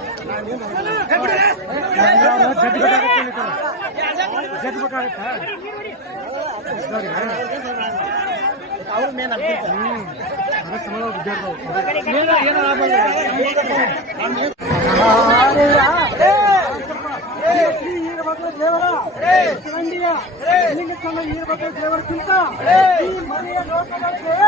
ಈಗ ಬಗ್ಗೆ ದೇವರ ಈ ಮನೆಯ ಲೋಕದಲ್ಲಿ